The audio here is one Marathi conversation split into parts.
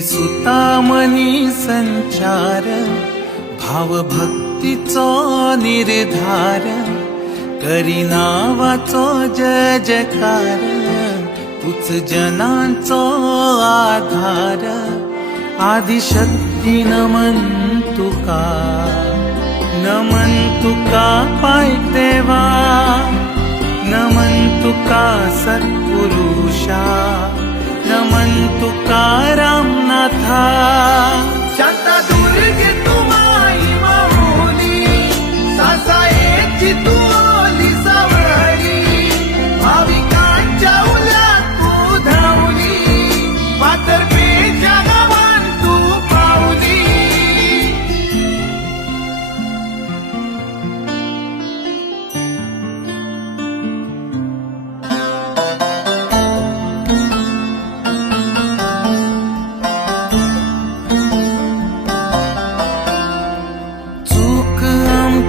सुतामनी संचार, भाव भक्तीचो निर्धार, करी नावाचो जय जयकार, तूच जनांचो आधार, आदिशक्ती नमन तुका, नमन तुका पायक देवा, नमन तुका सत्पुरुषा, नमन तुका रामनाथा. शांता दुर्गे तू माई माऊली, सासायेची तू ओली सावळी, भाविकांच्या उल्यात तू धावली, पातरपेच्या गावात तू पावली.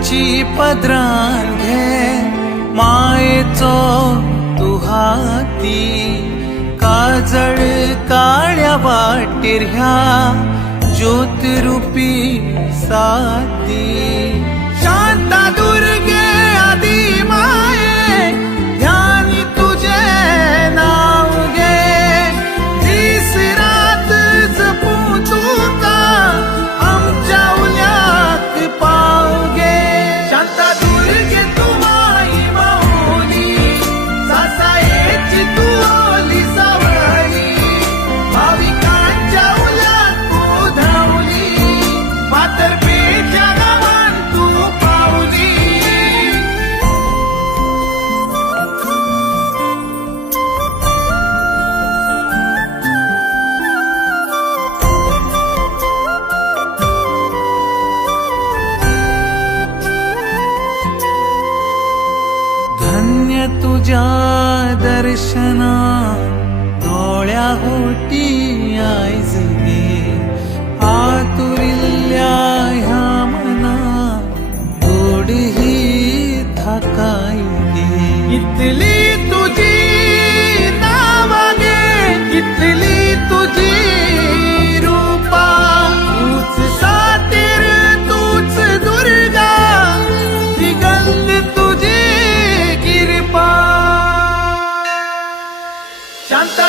ची पदरान घे मायेचो तू हाती, काजळ काळ्या वाटेर ह्या ज्योतिरूपी साथी. शांता दुर्गे आदी माये, ध्यानी तुझे नाव घे, दिस रात जपू तुका, आमच्या उल्याक पाव घे. शांता दुर्गे तू माई माऊली, सासायेची तू ओली सावळी, भाविकांच्या उल्यात तू धावली, पातरपेच्या गावात तू पावली. धन्य तुझ्या दर्शना, डोळ्या होटी आयज गे, आतुरिल्ल्या ह्या मना, गोड ही थाकाय गे. इतली तुझी नावा गे, इतली तुझी रूपा, तूच सातीर तूच दुर्गा, दिगंत तुझी कृपा. शांता